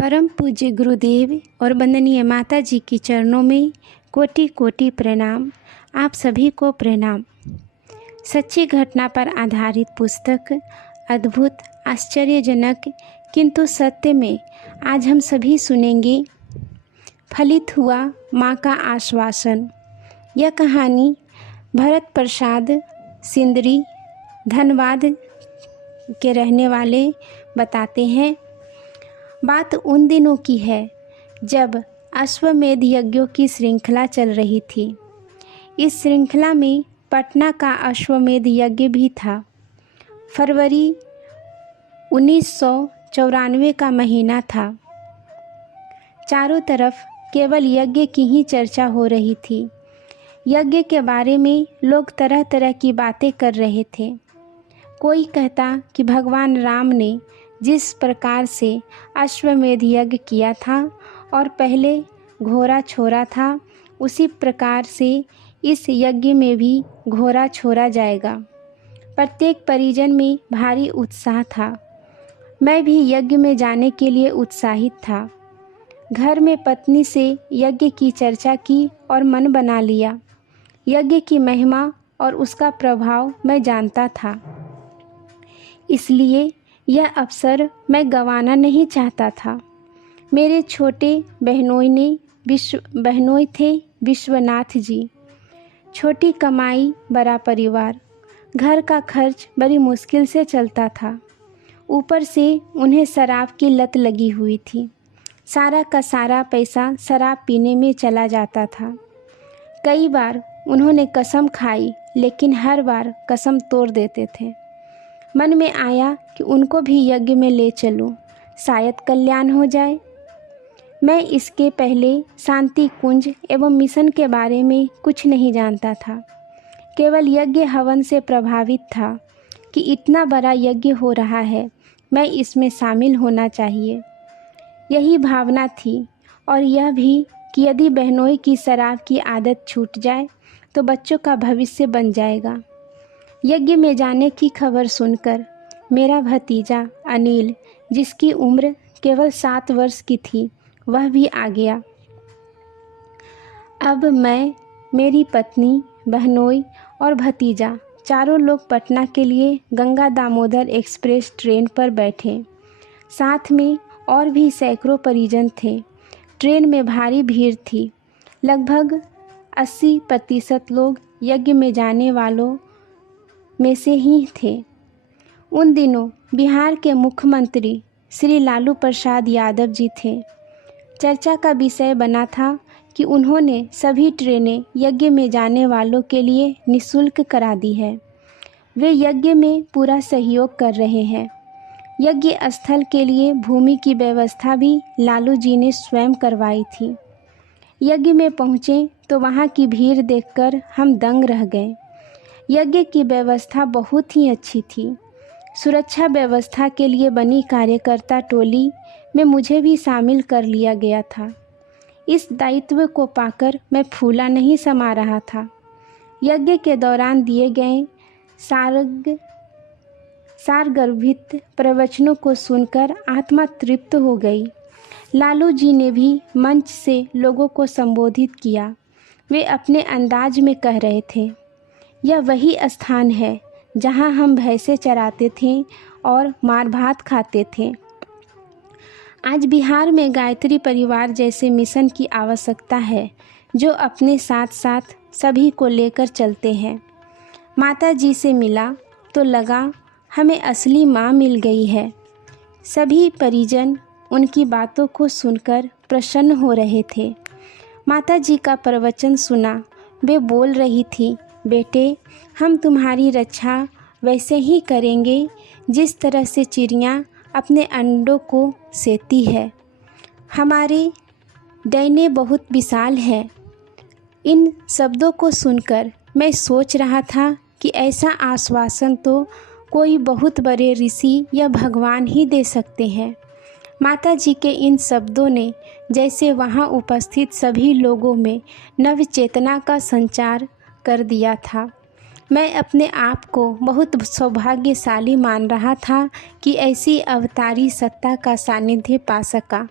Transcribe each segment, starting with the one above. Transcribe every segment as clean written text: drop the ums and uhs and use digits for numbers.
परम पूज्य गुरुदेव और वंदनीय माता जी की चरणों में कोटि कोटि प्रणाम। आप सभी को प्रणाम। सच्ची घटना पर आधारित पुस्तक अद्भुत, आश्चर्यजनक किंतु सत्य में आज हम सभी सुनेंगे। फलित हुआ माँ का आश्वासन। यह कहानी भरत प्रसाद सिंदरी धनबाद के रहने वाले बताते हैं। बात उन दिनों की है जब अश्वमेध यज्ञों की श्रृंखला चल रही थी। इस श्रृंखला में पटना का अश्वमेध यज्ञ भी था। फरवरी 1994 का महीना था। चारों तरफ केवल यज्ञ की ही चर्चा हो रही थी। यज्ञ के बारे में लोग तरह तरह की बातें कर रहे थे। कोई कहता कि भगवान राम ने जिस प्रकार से अश्वमेध यज्ञ किया था और पहले घोड़ा छोड़ा था, उसी प्रकार से इस यज्ञ में भी घोड़ा छोड़ा जाएगा। प्रत्येक परिजन में भारी उत्साह था। मैं भी यज्ञ में जाने के लिए उत्साहित था। घर में पत्नी से यज्ञ की चर्चा की और मन बना लिया। यज्ञ की महिमा और उसका प्रभाव मैं जानता था, इसलिए यह अवसर मैं गंवाना नहीं चाहता था। मेरे छोटे बहनोई थे विश्वनाथ जी। छोटी कमाई, बड़ा परिवार। घर का खर्च बड़ी मुश्किल से चलता था। ऊपर से उन्हें शराब की लत लगी हुई थी। सारा का सारा पैसा शराब पीने में चला जाता था। कई बार उन्होंने कसम खाई, लेकिन हर बार कसम तोड़ देते थे। मन में आया कि उनको भी यज्ञ में ले चलूं, शायद कल्याण हो जाए। मैं इसके पहले शांति कुंज एवं मिशन के बारे में कुछ नहीं जानता था। केवल यज्ञ हवन से प्रभावित था कि इतना बड़ा यज्ञ हो रहा है, मैं इसमें शामिल होना चाहिए। यही भावना थी, और यह भी कि यदि बहनोई की शराब की आदत छूट जाए तो बच्चों का भविष्य बन जाएगा। यज्ञ में जाने की खबर सुनकर मेरा भतीजा अनिल, जिसकी उम्र केवल 7 वर्ष की थी, वह भी आ गया। अब मैं, मेरी पत्नी, बहनोई और भतीजा चारों लोग पटना के लिए गंगा दामोदर एक्सप्रेस ट्रेन पर बैठे। साथ में और भी सैकड़ों परिजन थे। ट्रेन में भारी भीड़ थी। लगभग 80% लोग यज्ञ में जाने वालों में से ही थे। उन दिनों बिहार के मुख्यमंत्री श्री लालू प्रसाद यादव जी थे। चर्चा का विषय बना था कि उन्होंने सभी ट्रेनें यज्ञ में जाने वालों के लिए निःशुल्क करा दी है। वे यज्ञ में पूरा सहयोग कर रहे हैं। यज्ञ स्थल के लिए भूमि की व्यवस्था भी लालू जी ने स्वयं करवाई थी। यज्ञ में पहुँचे तो वहाँ की भीड़ देखकर हम दंग रह गए। यज्ञ की व्यवस्था बहुत ही अच्छी थी। सुरक्षा व्यवस्था के लिए बनी कार्यकर्ता टोली में मुझे भी शामिल कर लिया गया था। इस दायित्व को पाकर मैं फूला नहीं समा रहा था। यज्ञ के दौरान दिए गए सारगर्भित प्रवचनों को सुनकर आत्मा तृप्त हो गई। लालू जी ने भी मंच से लोगों को संबोधित किया। वे अपने अंदाज में कह रहे थे, यह वही स्थान है जहां हम भैंसे चराते थे और मार भात खाते थे। आज बिहार में गायत्री परिवार जैसे मिशन की आवश्यकता है, जो अपने साथ साथ सभी को लेकर चलते हैं। माता जी से मिला तो लगा हमें असली माँ मिल गई है। सभी परिजन उनकी बातों को सुनकर प्रसन्न हो रहे थे। माता जी का प्रवचन सुना। वे बोल रही थी, बेटे, हम तुम्हारी रक्षा वैसे ही करेंगे जिस तरह से चिड़िया अपने अंडों को सेती है। हमारे डैने बहुत विशाल है। इन शब्दों को सुनकर मैं सोच रहा था कि ऐसा आश्वासन तो कोई बहुत बड़े ऋषि या भगवान ही दे सकते हैं। माता जी के इन शब्दों ने जैसे वहाँ उपस्थित सभी लोगों में नव चेतना का संचार कर दिया था। मैं अपने आप को बहुत सौभाग्यशाली मान रहा था कि ऐसी अवतारी सत्ता का सानिध्य पा सका।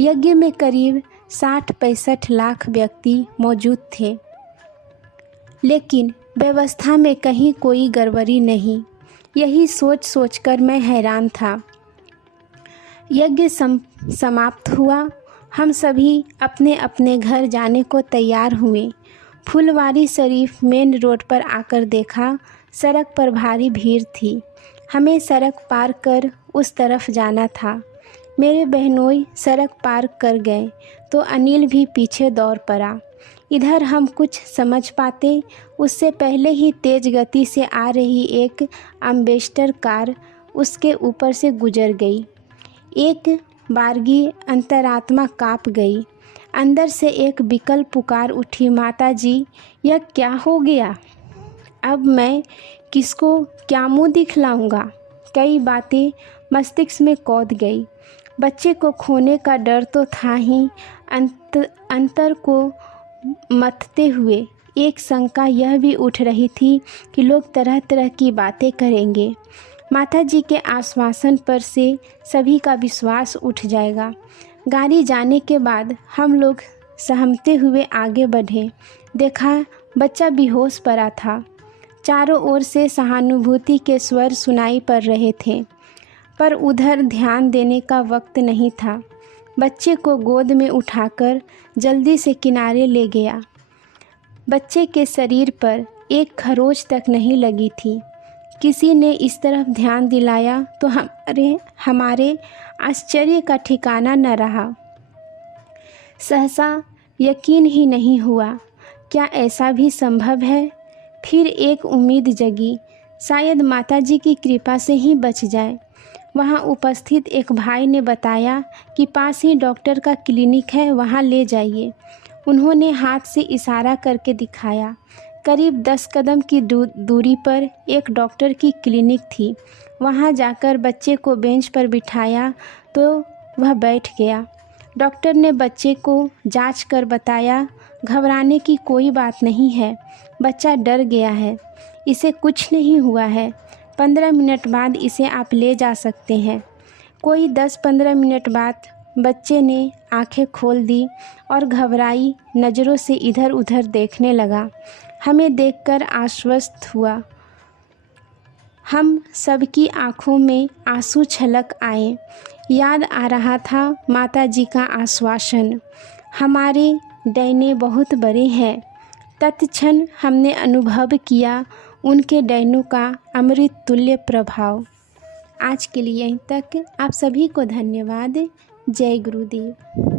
यज्ञ में करीब 60-65 लाख व्यक्ति मौजूद थे, लेकिन व्यवस्था में कहीं कोई गड़बड़ी नहीं। यही सोच सोचकर मैं हैरान था। यज्ञ समाप्त हुआ। हम सभी अपने अपने घर जाने को तैयार हुए। फुलवारी शरीफ मेन रोड पर आकर देखा, सड़क पर भारी भीड़ थी। हमें सड़क पार कर उस तरफ जाना था। मेरे बहनोई सड़क पार कर गए तो अनिल भी पीछे दौड़ पड़ा। इधर हम कुछ समझ पाते उससे पहले ही तेज गति से आ रही एक एम्बेसडर कार उसके ऊपर से गुजर गई। एक बारगी अंतरात्मा काँप गई। अंदर से एक विकल पुकार उठी, माता जी, यह क्या हो गया? अब मैं किसको क्या मुँह दिखलाऊंगा? कई बातें मस्तिष्क में कौंध गई। बच्चे को खोने का डर तो था ही, अंतर को मथते हुए एक शंका यह भी उठ रही थी कि लोग तरह तरह की बातें करेंगे। माताजी के आश्वासन पर से सभी का विश्वास उठ जाएगा। गाड़ी जाने के बाद हम लोग सहमते हुए आगे बढ़े। देखा बच्चा बेहोश पड़ा था। चारों ओर से सहानुभूति के स्वर सुनाई पड़ रहे थे, पर उधर ध्यान देने का वक्त नहीं था। बच्चे को गोद में उठाकर जल्दी से किनारे ले गया। बच्चे के शरीर पर एक खरोंच तक नहीं लगी थी। किसी ने इस तरफ ध्यान दिलाया तो हमारे आश्चर्य का ठिकाना न रहा। सहसा यकीन ही नहीं हुआ, क्या ऐसा भी संभव है? फिर एक उम्मीद जगी, शायद माताजी की कृपा से ही बच जाए। वहाँ उपस्थित एक भाई ने बताया कि पास ही डॉक्टर का क्लिनिक है, वहाँ ले जाइए। उन्होंने हाथ से इशारा करके दिखाया। करीब 10 कदम की दूरी पर एक डॉक्टर की क्लिनिक थी। वहाँ जाकर बच्चे को बेंच पर बिठाया तो वह बैठ गया। डॉक्टर ने बच्चे को जांच कर बताया, घबराने की कोई बात नहीं है, बच्चा डर गया है, इसे कुछ नहीं हुआ है। 15 मिनट बाद इसे आप ले जा सकते हैं। कोई 10-15 मिनट बाद बच्चे ने आंखें खोल दी और घबराई नज़रों से इधर उधर देखने लगा। हमें देखकर आश्वस्त हुआ। हम सबकी आंखों में आंसू छलक आए। याद आ रहा था माता जी का आश्वासन, हमारे डैने बहुत बड़े हैं। तत्क्षण हमने अनुभव किया उनके डैनों का अमृत तुल्य प्रभाव। आज के लिए यहीं तक। आप सभी को धन्यवाद। जय गुरुदेव।